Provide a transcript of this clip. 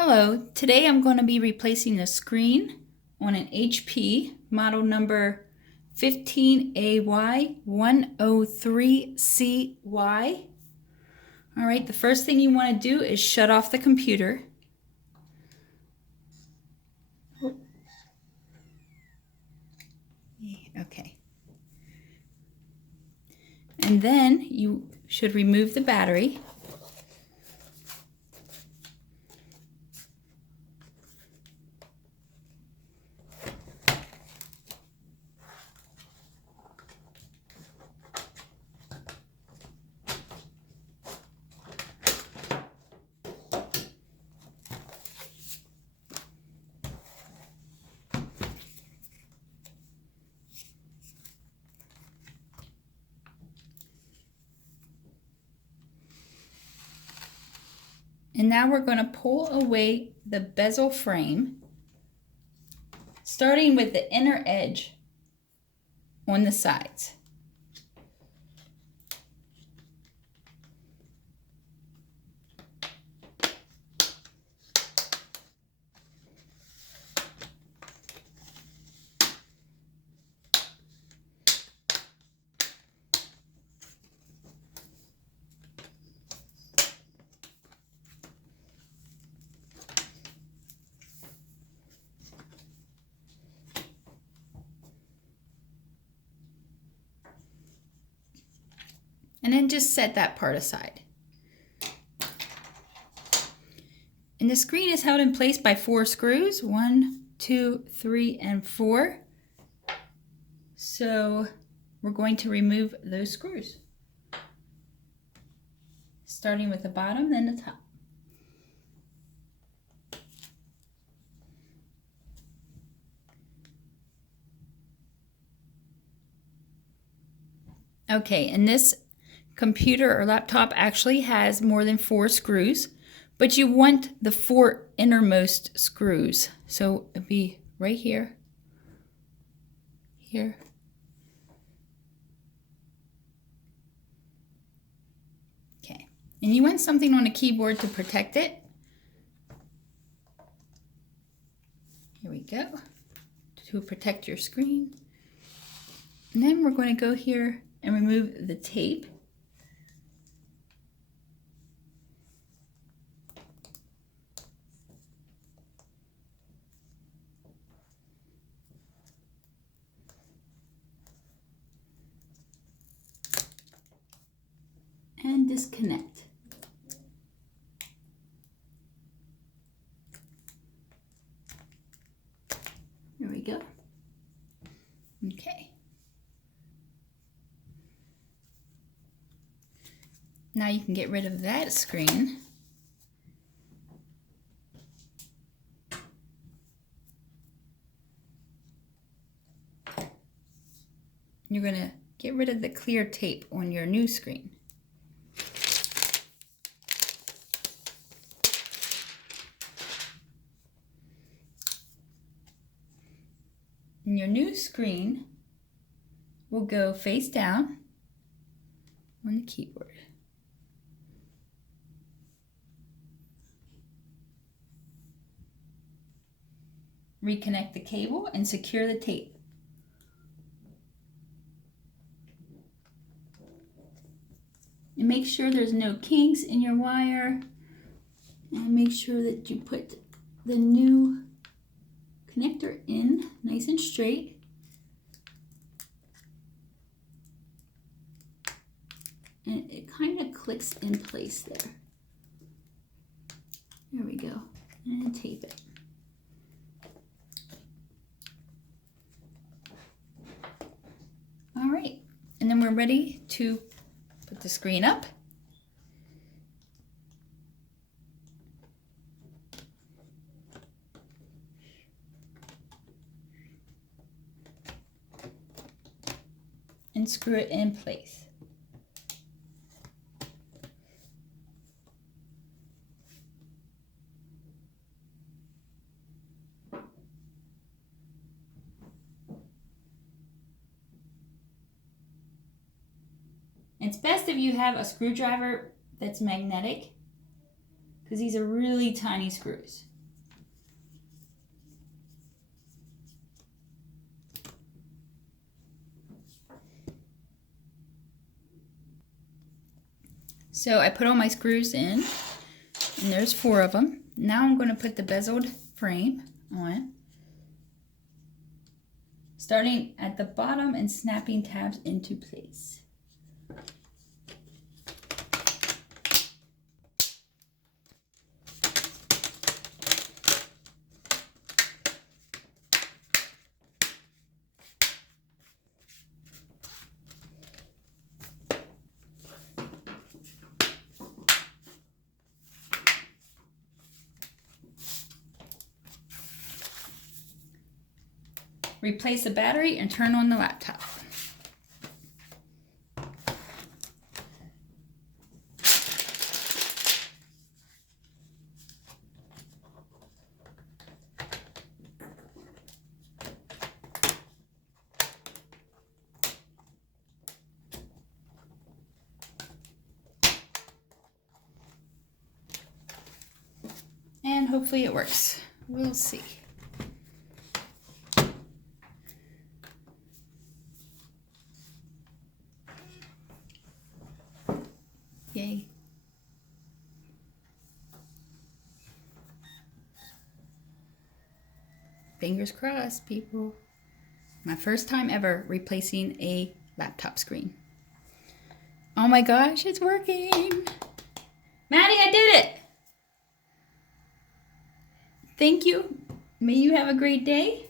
Hello, today I'm going to be replacing a screen on an HP model number 15AY103CY. Alright, the first thing you want to do is shut off the computer. Okay. And then you should remove the battery. And now we're going to pull away the bezel frame, starting with the inner edge on the sides. And then just set that part aside. And the screen is held in place by 4 screws, 1, 2, 3, and 4. So we're going to remove those screws, starting with the bottom, then the top. Okay, and this computer or laptop actually has more than 4 screws, but you want the 4 innermost screws. So it'd be right here, here, okay. And you want something on the keyboard to protect it. Here we go, to protect your screen. And then we're going to go here and remove the tape. And disconnect. There we go. Okay. Now you can get rid of that screen. You're going to get rid of the clear tape on your new screen. And your new screen will go face down on the keyboard. Reconnect the cable and secure the tape. And make sure there's no kinks in your wire. And make sure that you put the new connector in nice and straight. And it kind of clicks in place there. There we go. And tape it. All right. And then we're ready to put the screen up. And screw it in place. It's best if you have a screwdriver that's magnetic, because these are really tiny screws. So I put all my screws in, and there's 4 of them. Now I'm going to put the bezeled frame on, starting at the bottom and snapping tabs into place. Replace the battery and turn on the laptop. And hopefully it works. We'll see. Yay. Fingers crossed, people. My first time ever replacing a laptop screen. Oh my gosh, it's working. Maddie, I did it. Thank you. May you have a great day.